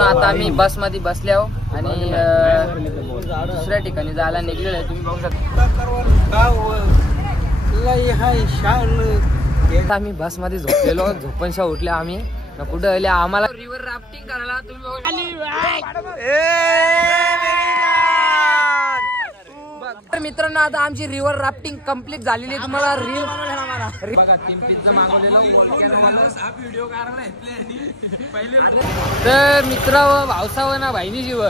मित्रांनो आता आम्ही बस मध्ये बसले आहो आणि दुसऱ्या ठिकाणी जायला निघलेलो आहे. तुम्ही बघू शकता आम्ही बस मध्ये झोपलेलो, झोपणशा उठले आम्ही कुठं आले आम्हाला रिव्हर राफ्टिंग करायला. तुम्ही तर मित्रांनो आता आमची रिव्हर राफ्टिंग कंप्लीट झालेली आहे. तुम्हाला बघा पिंपीचं मागवलेलं तर मित्र भावसाव ना बहिणी जीव.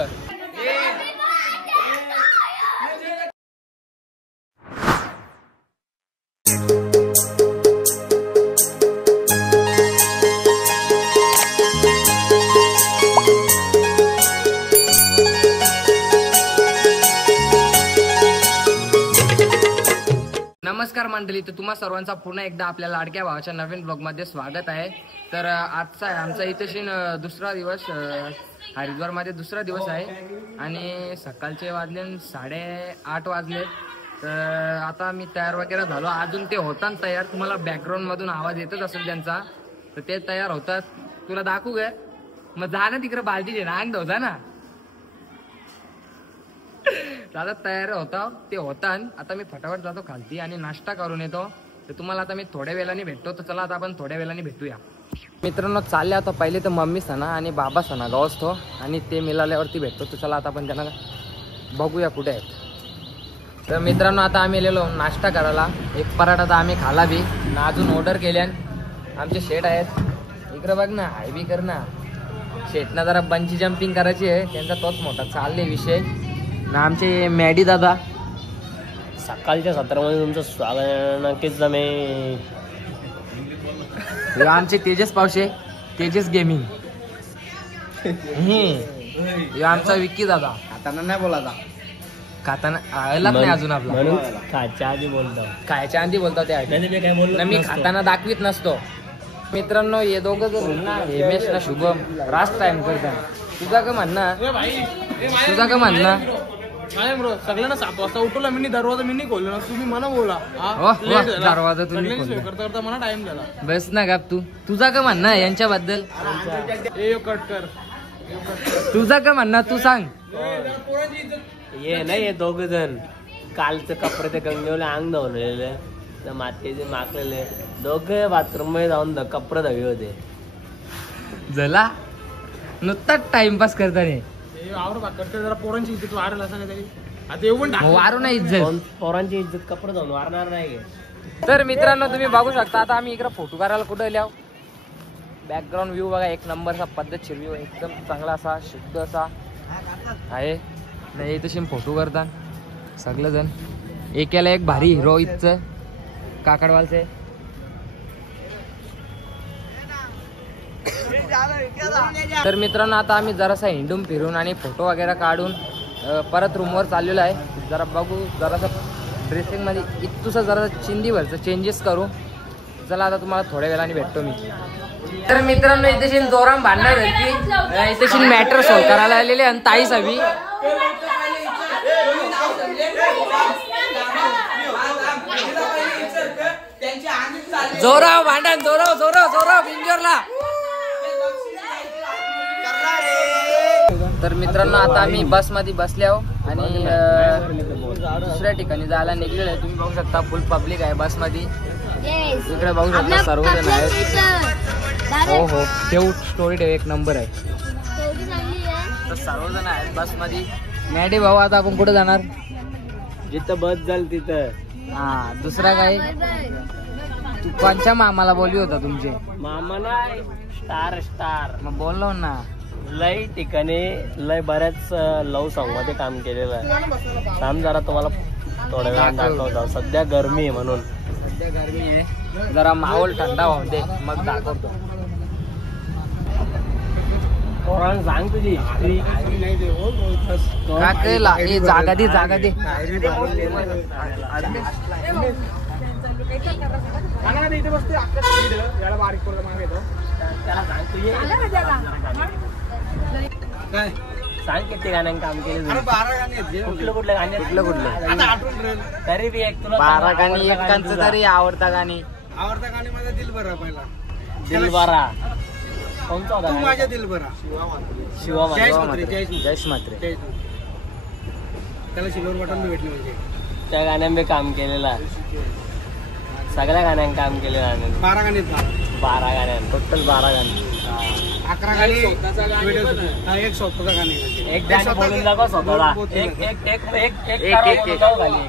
नमस्कार मंडळी, तर तुम्हा सर्वांचा पुन्हा एकदा आपल्या लाडक्या भावाच्या नवीन ब्लॉगमध्ये स्वागत आहे. तर आजचा आमचा इथेशी दुसरा दिवस, हरिद्वारमध्ये दुसरा दिवस आहे आणि सकाळचे वाजले 8:30 वाजले. तर आता मी तयार वगैरे झालो. अजून ते होतात तयार, तुम्हाला बॅकग्राऊंडमधून आवाज येतच असेल त्यांचा. तर ते तयार होतात, तुला दाखवू गे मग जा ना तिकडे बालटी अंग होता ना दादा तयार होता ते होता. आता मी फटाफट जातो खालती आणि नाश्ता करून येतो. तर तुम्हाला आता मी थोड्या वेळाने भेटतो. तर चला आता आपण थोड्या वेळाने भेटूया. मित्रांनो चालले आता पहिले तर मम्मी सणा आणि बाबा सणा गावसतो आणि ते मिळाल्यावरती भेटतो. तर चला आता आपण त्यांना बघूया कुठे आहेत. तर मित्रांनो आता आम्ही आलेलो नाश्ता करायला. एक पराठा तर आम्ही खाला बी ना, अजून ऑर्डर केल्या. आमचे शेट आहेत इकडे बघ ना, हाय बी कर ना. शेटना जरा बंची जम्पिंग करायची आहे, त्यांचा तोच मोठा चालले विषय ना. आमचे मॅडी दादा सकाळच्या सत्रामध्ये तुमचं स्वागत. नक्कीच मी आमचे तेजस पावशे, तेजस गेमिंग. आमचा विक्की दादा. खाताना नाही बोलायचा, खाताना आलाच नाही अजून आपला, म्हणून खायच्या आधी बोलतो. खायच्या आधी बोलतो ते मी खाताना दाखवीत नसतो. मित्रांनो हे दोघं जर ना हेमेश ना शुभम रास्ट टाइम करतात. तुझा का म्हणणं, तुझा का म्हणणं नाही ब्रो, सगळ्यांना 7 वाजता उठवला मी, दरवाजा मी खोलला. तुम्ही मला बोला दरवाजा तुम्ही करता करता मला टाइम झाला. बस ना गाप तू. तुझा का म्हणणं यांच्याबद्दल, कट कर. तुझा का म्हणणं तू सांग. ये नाही हे दोघ जण कालचं कपडे ते गंगेवले अंग धवलेले तर मातीचे माकलेले दोघे बाथरूम मध्ये जाऊन कपडे धवे होते. झाला नुसताच टाइमपास करताना जरा पोरांची इज्जत वाढेल असं नाही. आता एवढं वारू नाही इज्जत, पोरांची इज्जत कपडे धुवून वारणार नाही. तर मित्रांनो तुम्ही बघू शकता आता आम्ही इकडे फोटो करायला कुठे आलो. बॅकग्राऊंड व्ह्यू बघा, एक नंबरचा पद्धतशीर व्ह्यू, एकदम चांगला असा शुद्ध असा आहे. नाही तशी फोटो करता सगळेजण. एकाला एक भारी हिरो इथचं काकडवालचे. तर मित्रांनो आता आम्ही जरासा हिंडून फिरून आणि फोटो वगैरे काढून परत रूमवर चाललेलो आहे. जरा बघू, जरासा ड्रेसिंग मध्ये इथूसा जरा चिंदीवरचं चेंजेस करू. चला आता तुम्हाला थोड्या वेळाने भेटतो मी. तर मित्रांनो इथे जोराम भांडणार होती, इथे मॅटर सॉल्व करायला आलेले आणि ताईस हवी. जोराव भांडण, जोराव जोराव जोराव बिंजोरला. तर मित्रांनो आता आम्ही बस मध्ये बसले आहो आणि दुसऱ्या ठिकाणी जायला निघलेलो आहे. तुम्ही बघू शकता फुल पब्लिक आहे बस मध्ये. इकडे बघू शकता सर्वजण आहेत. हो हो ठेव स्टोरी ठेव, एक नंबर आहे. तर सर्वजण आहेत बस मध्ये. मॅडी भाऊ आता आपण कुठे जाणार, जिथं बस जाईल तिथं. हा दुसरा काय, तू कोणच्या मामाला बोलली होता तुमचे मामा नाही, स्टार मग बोललो ना. लय ठिकाणी लय बऱ्याच लव सॉंग मध्ये काम केलेलं आहे. काम जरा तुम्हाला थोड्या वेळात दाखवतो. सध्या गरमी आहे म्हणून, सध्या गरमी आहे, जरा माहोल थंडा होऊ दे मग दाखवतो. सांग तुझी जागा दे, जागा दे. सांग किती गाण्या काम केले, कुठलं कुठलं गाणे, कुठलं कुठलं तरी बी एक तुला 12 गाणी, एकांचं तरी आवडता गाणी. आवडता गाणी माझा दिलबरा. पहिला दिलबरा कोणचा होता तू गाणं? माझ्या दिलबरा शिवा जयेश मात्रे. मात्रे, जयेश मात्रे. जयेश मात्रे. त्याला सिल्वर बटन बी भेटले म्हणजे त्या गाण्यात मी काम केलेला सगळ्या गाण्यांनी काम केलेलं आहे 12 गाणी 12 गाण्यांनी टोटल 12 गाणी 11 गाणी video shoot. हा, एक स्वतःचा गाणी एक गाणं बोलून दाखव स्वतःला एक एक एक एक एक करा बोलून दाखव खाली.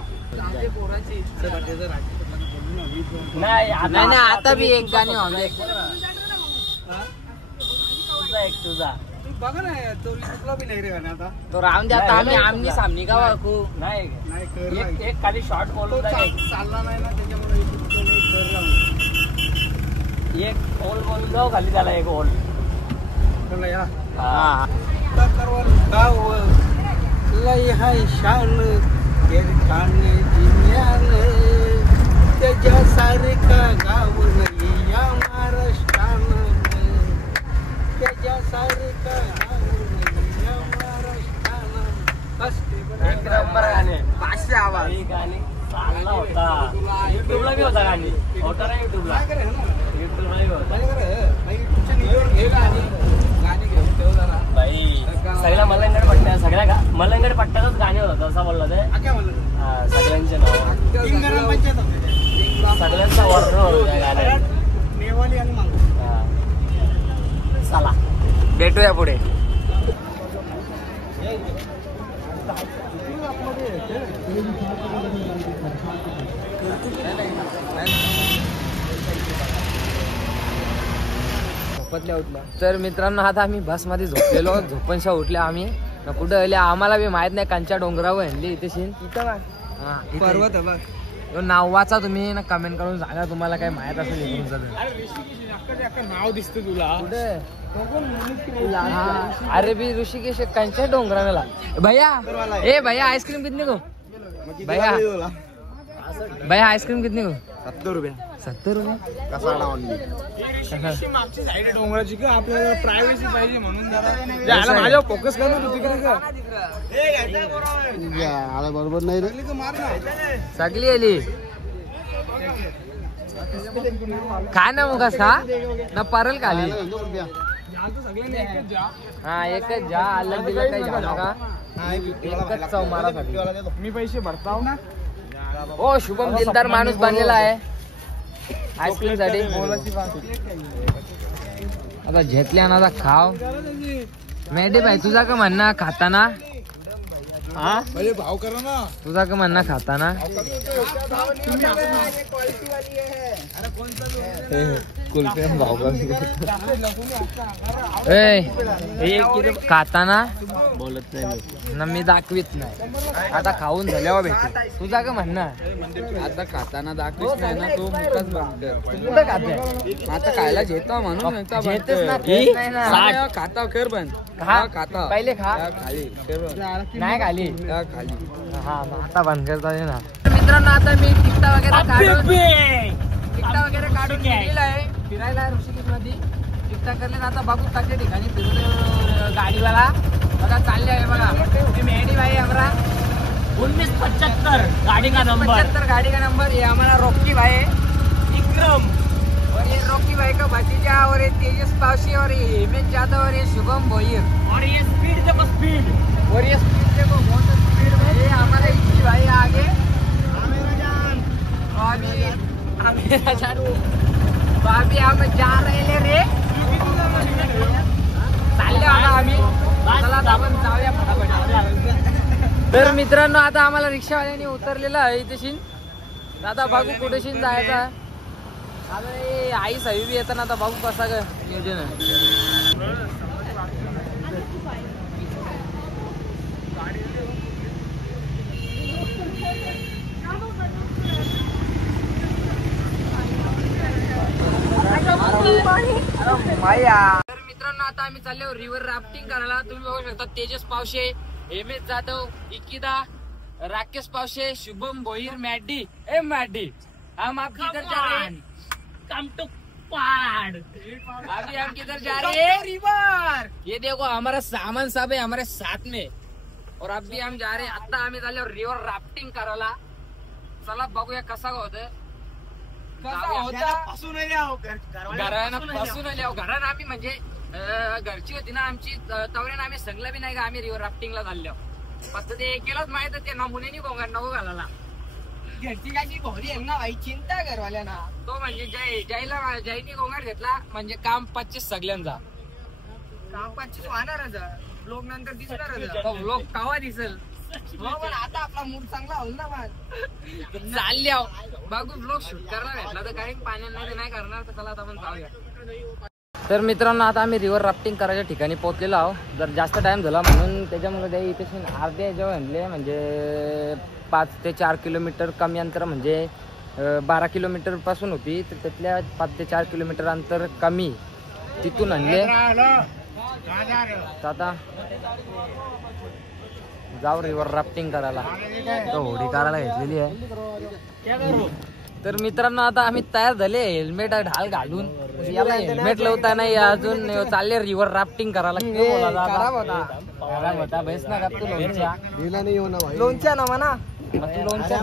नाही नाही आता बी एक गाणी होते. तुझा एक तुझा तू बघा ना तो युट्यूबला बी नाही रे गाणं आता तो राहून द्या आता आम्ही आमनी सामनी का वाकू. नाही नाही कर ना. एक एक खाली शॉर्ट तो बोलून दाखव. चालला नाही ना त्याच्यामुळे युट्यूबला नाही कर लावून. एक ओल बोलून जाऊ खाली त्याला एक ओल चला या हा. करवर गाव लय हाय शान तेरी ठाण जिन्यान त्याच्यासारखा गाव नाही या महाराष्ट्रान त्याच्यासारखा गाव नाही या महाराष्ट्रान एक नंबर गाणे 500 आवाज ही गाणी चालला होता युट्यूबला बी होता गाणी होता ना युट्यूबला युट्यूबला बी होता बाई सगळ्या मलंगड पट्ट्या सगळ्या मलंगड पट्ट्यातच गाणे होतात असं बोललं ते हा, सगळ्यांचे नाव सगळ्यांचा ऑर्डर होता त्या गाण्यात नेवाली आणि मांग हा. चला भेटूया पुढे. तर मित्रांनो आता आम्ही बस मध्ये झोपलेलो झोपणशा उठल्या आम्ही न कुठं आले आम्हाला बी माहित नाही कांच्या डोंगरावर हल्ली इथे शिन इथं हा, इथे. पर्वत आहे बघ. तो नाव वाचा तुम्ही ना कमेंट करून सांगा तुम्हाला काय माहित असेल इकडून सगळं. नाव दिसतं तुला कुठे अरे बी ऋषिकेश कांच्या डोंगराला भैया ए भैया आइसक्रीम कितने को भैया भैया आइसक्रीम कितने को 70 रुपये 70 रुपये मागची साईड डोंगराची का आपल्याला प्रायव्हसी पाहिजे म्हणून जरा माझ्या फोकस कर ना तू तिकडे का बरोबर नाही रे मार ना सगळी आली खा ना मग खा ना परल खाली हा एकच जा अलग दिलं काही जा नका एकच चव मारासाठी मी पैसे भरताव ना ओ शुभम दिलदार माणूस बनलेला आहे आईस्क्रीम साठी आता झेतल्या ना आता खाव मेडी भाई तुझा का म्हणणं खाताना हा पहिले भाव करा ना तुझा का म्हणणं खाताना कुल्फी भाव खाताना बोलत नाही ना मी दाखवीत नाही आता खाऊन झाल्यावर भेटू तुझा का म्हणणं आता खाताना दाखवीच नाही ना तो मुखच बंद कुठं खाते आता खायला घेतो म्हणून घेतच ना घेत नाही ना खाता कर बंद खा खाता पहिले खा खाली नाही खाली खाली हा मग आता बंद करता ये ना मित्रांनो आता मी तिकटा वगैरे काढून गेलेला आहे फिरायला ऋषिकेश मध्ये तिकटा करले ना आता बघू टाकले ठिकाणी फिरतो गाडीवाला बघा चालले आहे बघा मी मेहडी भाई हमारा 1975 गाड़ी का नंबर 75 गाड़ी का नंबर ये हमारा रॉकी भाई है विक्रम और ये रॉकी भाई का भतीजा और ये तेजस पावसी और ये हेमेश यादव और ये शुभम भोईर और ये स्पीड देखो स्पीड और ये स्पीड देखो बहुत स्पीड में ये हमारे इसी भाई आगे तो अभी हम जा रहे रे चालले आता आम्ही चला आता आपण जाऊया फटाफट तर मित्रांनो आता आम्हाला रिक्षावाल्याने उतरलेलं आहे इथे आता बघू कुठेशीन जायचं आहे आता हे आई सवी बी येताना आता बघू कसा ग नियोजन आहे तर मित्रांनो आता आम्ही चाललो रिव्हर राफ्टिंग करायला तुम्ही बघू शकता तेजस पावशे हेमेश जाधव इकिदा राकेश पावशे शुभम भोईर मैडी ए मैडी हम आप किधर जा रहे हैं कम टू पहाड़ अभी हम किधर जा रहे हैं रिवर ये देखो हमारा सामान सब है हमारे साथ में और अभी हम जा रहे हैं आता आम्ही चाललो रिव्हर राफ्टिंग करायला चला बघूया कसा होत घरानं फसून आल्यावर घरानं आम्ही म्हणजे घरची होती ना आमची तवऱ्यानं आम्ही सगळं बी नाही का आम्ही रिव्हर राफ्टिंगला चाललो. फक्त ते केलंच माहित ते नमुने गोंगार नको घालायला. घरची कशी भोरी आहे ना भाई, चिंता करवाल्या ना. तो म्हणजे जयनी गोंगार घेतला म्हणजे काम 25 सगळ्यांचा. काम 25 होणारच, लोक नंतर दिसणारच. तो लोक कावा दिसल. हो पण आता आपला मूड चांगला होईल ना पण. चालल्या बागू ब्लॉग शूट करायला भेटला तर काही पाण्यात नाही तर नाही करणार, तर चला आता आपण जाऊया. तर मित्रांनो आता आम्ही रिव्हर राफ्टिंग करायच्या ठिकाणी पोहोचलेलो आहोत. जर जास्त टाइम झाला म्हणून त्याच्यामुळे ते इथे अर्धे जेव्हा आणले म्हणजे 5 ते 4 किलोमीटर कमी अंतर म्हणजे 12 किलोमीटर पासून होती, तर त्यातल्या 5 ते 4 किलोमीटर अंतर कमी तिथून आणले. आता जाऊ रिव्हर राफ्टिंग करायला. होडी करायला घेतलेली आहे. तर मित्रांनो आता आम्ही तयार झाले हेल्मेट ढाल घालून. याला हेल्मेट लावता नाही अजून चालले रिव्हर राफ्टिंग करायला. खराब होता बेस ना का तू लोणच्या लोणच्या ना म्हणा. तू लोणच्या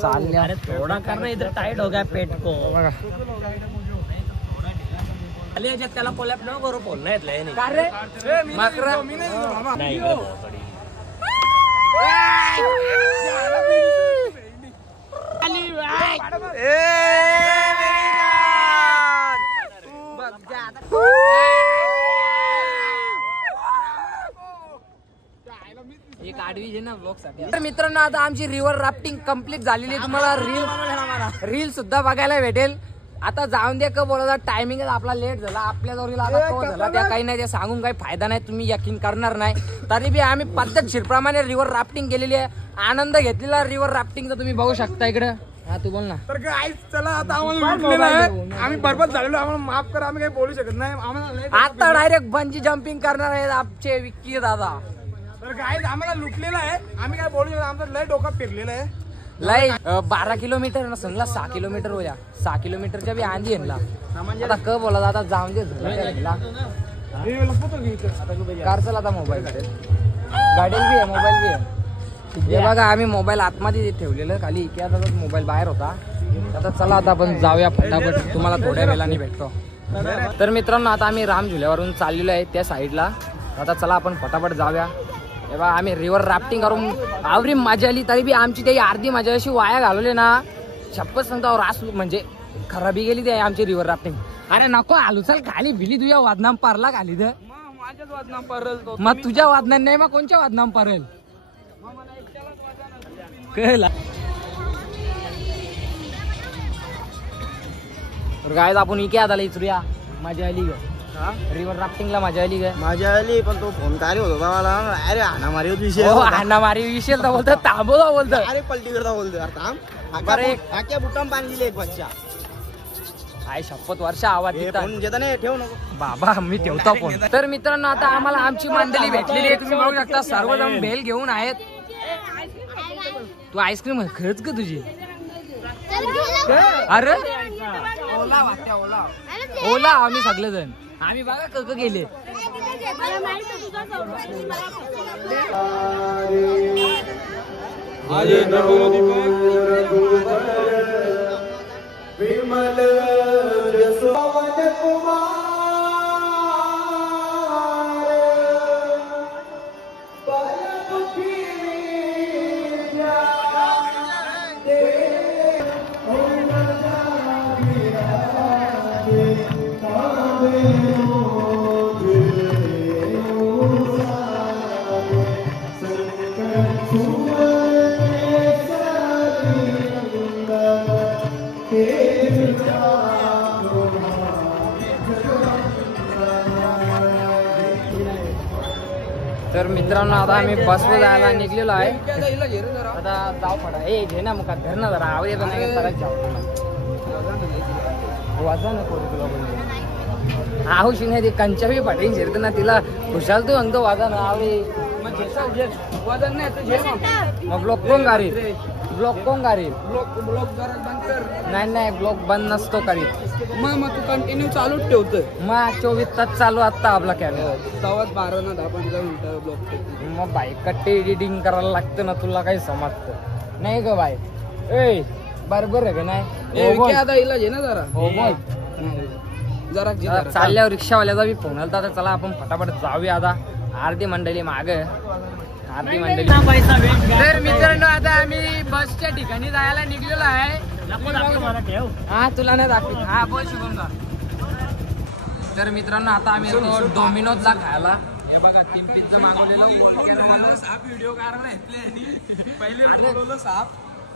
चालल्या थोड़ा करना इधर टाइट हो गया पेट को. बघा अरे याच्यात त्याला कोलॅप न करू बोलणं येतलंय माकरा नाही एक आडवी आहे ना ब्लॉग साठी. तर मित्रांनो आता आमची रिव्हर राफ्टिंग कम्प्लीट झालेली आहे. तुम्हाला रील सुद्धा बघायला भेटेल. आता जाऊन दे का बोला टायमिंग आपला लेट झाला आपल्या जवळ झाला त्या काही नाही, ते सांगून काही फायदा नाही, तुम्ही यकीन करणार नाही. तरी बी आम्ही पद्धतशीरप्रमाणे रिव्हर राफ्टिंग केलेली आहे, आनंद घेतलेला रिव्हर राफ्टिंगचा तुम्ही बघू शकता इकडे. हा तू बोल ना. तर काय चला आता आम्हाला लुटलेलं आहे, आम्ही बरबाद झालेलो, आम्हाला माफ करा, आम्ही काही बोलू शकत नाही. आम्हाला आता डायरेक्ट बंजी जम्पिंग करणार आहेत आमचे विक्की दादा. तर काय आम्हाला लुटलेलं आहे, आम्ही काय बोलू शकत, आमचं लय डोकं फिरलेलं आहे. लय 12 किलोमीटर ना समजा 6 किलोमीटर हो या 6 किलोमीटरच्या बी आंधी येणला. आता क बोला आता जाऊन दे कार चला आता मोबाईल गाडी बी आहे मोबाईल बी आहे. हे बघा आम्ही मोबाईल आतमध्ये ठेवलेलं खाली इथे, आता मोबाईल बाहेर होता. आता चला आता आपण जाऊया फटाफट, तुम्हाला थोड्या वेळाने भेटतो. तर मित्रांनो आता आम्ही राम झुल्यावरून चाललेलो आहे त्या साईडला. आता चला आपण फटाफट जाऊया. तेव्हा आम्ही रिव्हर राफ्टिंग करून आवरी मजा आली, तरी बी आमची त्याही अर्धी मजा अशी वाया घालवली ना, शपथ सांगतो रास म्हणजे खराबी गेली ती आमची रिव्हर राफ्टिंग. अरे नको आलू चल खाली भिली तुझ्या वादनाम पारला खाली तर माझ्याच वादनाम परल तो. मग तुझ्या वादनात नाही मग कोणच्या वादनाम पारेल कळला. तर काय आपण इके आता इचरूया. मजा आली ग रिव्हर राफ्टिंगला, मजा आली ग. माझ्या आली पण तो फोन कार्य होता मला. अरे हाना मारी विषय, हाना मारी विषय बोलतो तांबोला बोलतो. अरे पलटी करता बोलतो आख्या बुटाम पाणी दिले एक बच्चा. आय शपथ वर्षा आवाज देता नाही ठेव नको बाबा मी ठेवतो फोन. तर मित्रांनो आता आम्हाला आमची मंडळी भेटलेली आहे, तुम्ही बघू शकता सर्वजण बेल घेऊन आहेत. तू आईस्क्रीम खरंच का तुझी? अरे ओला आम्ही सगळेजण आम्ही बघा क गेले. विमल जसोवन कुमार तर मित्रांनो आता आम्ही बसवर जायला निघलेलो आहे. आता जाऊ पडा ए घे ना मुखात धर ना जरा आवाज येतो नाही वजन आहो शिने ती कंच्या बी पाठीन शिरत ना तिला खुशाल तू अंगतो वजन आवडी वजन नाही मग ब्लॉक कोण गारील ब्लॉक कोण गारील ब्लॉक जरा बंद कर. नाही ब्लॉक बंद नसतो करीत. मग तू कंटिन्यू चालूच ठेवतोय. मग 24 तास चालू आता आपला कॅमेरा. तवाच 12 ना 10-15 मिनिटं ब्लॉक. मग बाई कट्टे एडिटिंग करायला लागतं ना, तुला काही समजतं नाही ग बाई. ए बरोबर आहे का नाही? ए, हो बोल. विकी, आता इलाज आहे ना जरा हो बोल. जरा आता चालल्यावर रिक्षावाल्याचा बी फोन आला तर चला आपण फटाफट जाऊया आता. अर्धी मंडळी माग, अर्धी मंडळी. तर मित्रांनो आता आम्ही बसच्या ठिकाणी जायला निघलेलो आहे. हा तुला नाही दाखव. हा बोल शुभम दा. तर मित्रांनो आता आम्ही येतो डोमिनोजला खायला. हे बघा 3 पिझ्झा मागवलेला. व्हिडिओ पहिले साप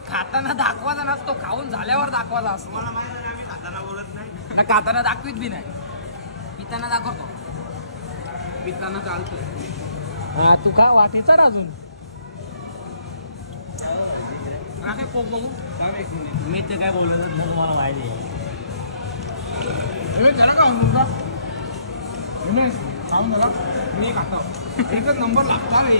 खाताना दाखवायचा नसतो, खाऊन झाल्यावर दाखवायचा असतो. ना खाताना दाखवीत बी नाही, पिताना दाखवतो. पिताना चालतं. हा तू का वाटीचा अजून बघू मी ते काय बोललो मला माहिती खाऊन बघा. मी खातो. एकच नंबर लागतो रे.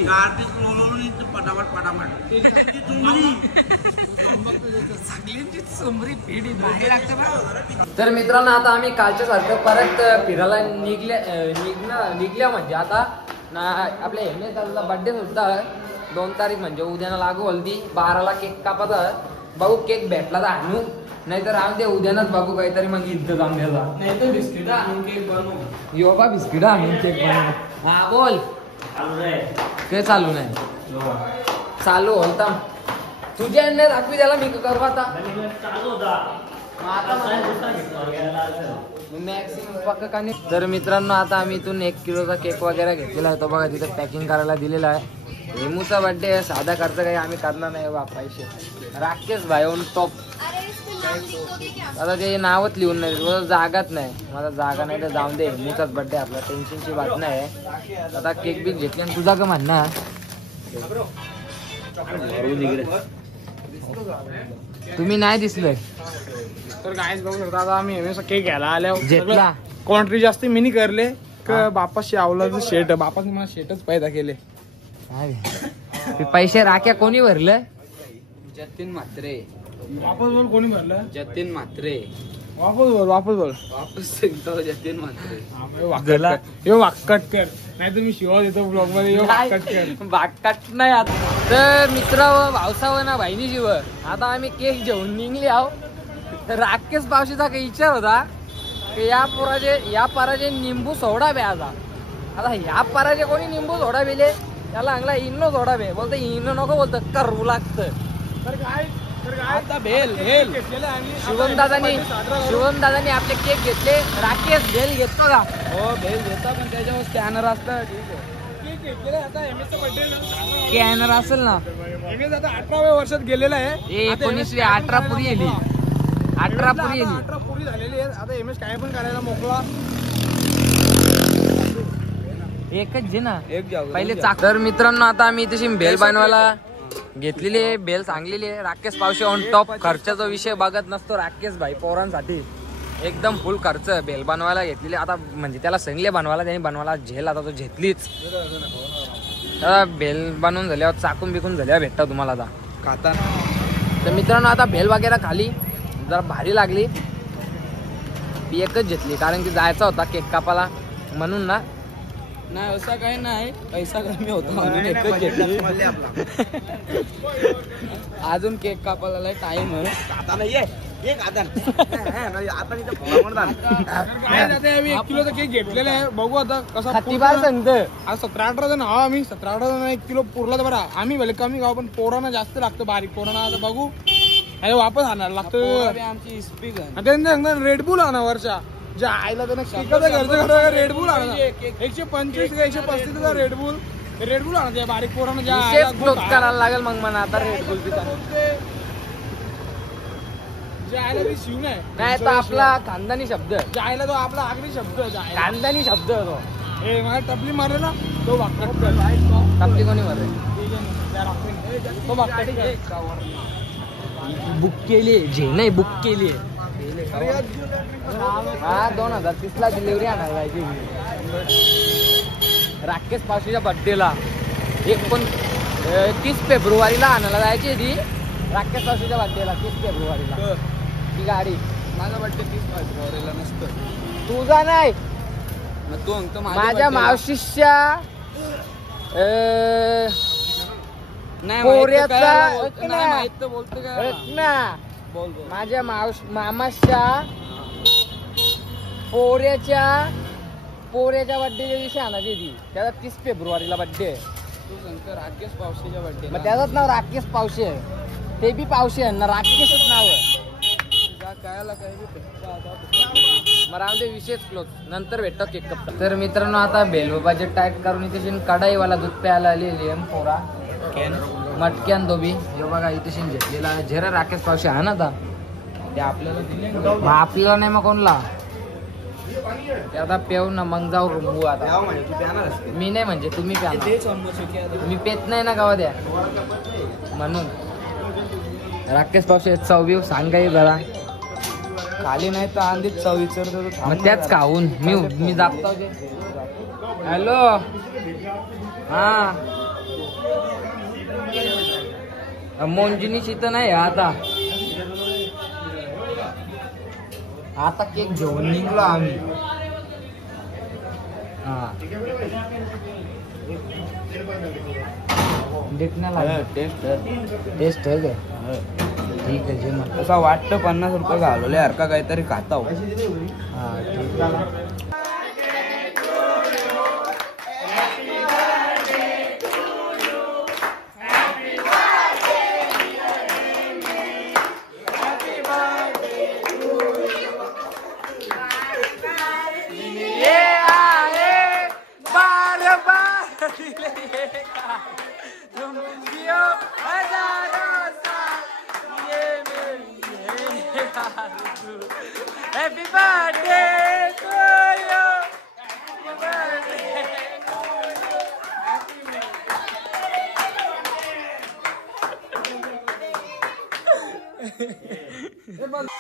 तर मित्रांनो आता आम्ही कालच्या सारखं परत फिरायला निघल्या म्हणजे आता ना आपल्या हेमे दादाचा बर्थडे सुद्धा 2 तारीख म्हणजे उद्याला लागू हल्दी. 12ला केक कापाचा. बघू केक भेटला तर आणू, नाहीतर आम्ही ते उद्यानच बघू काहीतरी मग इंतजाम द्यायचा. नाही तर बिस्किट आणून केक बनवू. योबा बिस्किट आणून केक बनवू. हा बोल. ते चालू नाही, चालू होता तुझ्या दाखवी त्याला मी करू आता. तर मित्रांनो आता आम्ही इथून 1 किलोचा केक वगैरे घेतलेला होता. बघा तिथे पॅकिंग करायला दिलेला आहे. हेमूचा बर्थडे साधा खर्च काही आम्ही करणार नाही बा. पैसे राकेश भाई ऑन टॉप. आता ते नावच लिहून नाही, जागाच नाही. मला जागा नाही तर जाऊन दे. हेमूचाच बर्थडे आपला, टेन्शनची बात नाही. आता केक बी घेतली आणि तुझा का म्हणणार. तुम्ही नाही दिसले तर गायच बघू शकता. आता आम्ही एमएचा केक घ्यायला आल्यावर घेतला. क्वांटिटी जास्त मिनी करले का बापाशी आवलाचं शेट. बापाने मला शेटच पैदा केले. ते पैसे राख्या कोणी भरलं. जतीन म्हात्रे. वापस बोल. कोणी भरलं? जतीन म्हात्रे. वापस बोल. वापस सांगतो जतीन म्हात्रे. यो वाकट कर, नाही तर मी शिवा देतो ब्लॉग मध्ये. यो वाकट कर. बाटकाट नाही आता. तर मित्र भावसाव ना बहिणी जीव आता आम्ही केक घेऊन निघले आहो. तर राकेश पावशीचा काही विचार होता की या पाराचे निंबू सोडा प्यायचा. आता या पाराचे कोणी निंबू सोडा पिले, त्याला अंगला इनो सोडा बे. बोलतो इनो नको, बोलतं करू लागतं. तर काय आता भेल शुभम दादानी आपले केक घेतले. राकेश भेल घेतो का? हो भेल देता, पण त्याच्यावर स्कॅनर असतं. ठीक आहे. केक घेतलेला आहे. आता एमएसचा बर्थडे कॅनर असेल ना. एमएस आता 18व्या वर्षात गेलेला आहे. 19वी 18 पुरी येली. 18 पुरी येली. 18 पुरी झालेली आहे. आता एमएस काय पण करायला मोकळा. एकच जे ना एक जाऊ पहिले चाक. तर मित्रांनो आता आम्ही तशी बेल बनवायला घेतलेली आहे. बेल सांगलेली आहे. Rakesh Pawshe on top. खर्चाचा विषय बघत नसतो राकेश भाई. पोरांसाठी एकदम फुल खर्च. बेल बनवायला घेतलेली आता म्हणजे त्याला संगले बनवायला, त्याने बनवायला झेल आता तो घेतलीच. आता बेल बनवून झाल्यावर चाकून बिकून झाल्यावर भेटता तुम्हाला आता खाता. तर मित्रांनो आता भेल वगैरे खाली जरा भारी लागली. ती एकच घेतली कारण की जायचा होता केक कापाला म्हणून ना. नाही असं काही नाही, पैसा कमी होता म्हणून एकच घेतली. अजून केक कापायला टाइम आहे. आता नाहीये एक आता आम्ही 1 किलोचा केक घेतलेला आहे. बघू आता कसा सांगत. आज 17-18 जण आहो आम्ही. 17-18 जण 1 किलो पुरला तर बरा. आम्ही भले कमी गाव, पण पोरांना जास्त लागतं. बारीक पोरांना. आता बघू अरे वापस आणायला लागतं. आमची स्पीकर रेडबुल आणा वर्षा. ज्या आईला तर घरचं रेडबुल आणा. 125 का 135 रेडबुल आणा. बारीक पोरांना ज्या करायला लागेल मग म्हणा आता रेडबुल पिता. जायला बी शिव नाही तर आपला खानदानी शब्द. जायला तो आपला आगरी शब्द. खानदानी शब्द तो. ए मला टपली मारले ना तो वाकट. टपली कोणी मारले. तो वाकट बुक केली जे नाही बुक केली. हा 2030 ला डिलिव्हरी आणायला पाहिजे. राकेश पावशीच्या बर्थडेला 30 फेब्रुवारीला आणायला जायची ती. राकेश पावशीच्या बर्थडेला 30 फेब्रुवारीला ती गाडी. माझा बर्थडे 30 फेब्रुवारीला नसतं. तुझा नाही, तू अंक माझ्या मावशीच्या नाही पोऱ्याचा माहित तर बोलतो काय. माझ्या मामाच्या पोऱ्याच्या बर्थडेच्या दिवशी आणायची ती. त्याचा 30 फेब्रुवारीला बर्थडे. राकेश पावशीच्या बर्थडे मग त्याचंच नाव राकेश पावशे आहे. ते बी पावशे आहे ना, राकेशच नाव आहे. मग राहून दे विशेष क्लोज, नंतर भेटतो केक कप. तर मित्रांनो आता बेलव बजेट टाईट करून इथे कढाईवाला दूध प्यायला आलेली आहे पोरा. मटक्यान दोबी हे बघा इथे घेतलेला आहे. झेरा राकेश पावशे आहे ना आता ते आपल्याला दिले. आपल्याला नाही मग कोणला ते आता पेऊ ना मग जाऊ रूमू. आता मी नाही म्हणजे तुम्ही प्या. मी पेत नाही ना गावात द्या म्हणून. राकेश पावशे चवीव सांगाय बरा खाली नाही तर आंधीत चव विचारतो. मग त्याच खाऊन मी जागतो. हॅलो हा मोंजिनीची तर नाही आता केक घेऊन निघलो आम्ही. हा टेस्ट आहे ठीक आहे जे म्हणतो. असं वाटतं 50 रुपये घालवले यार का काहीतरी खाता हो. हा ठीक आहे. Happy birthday to you. Happy birthday.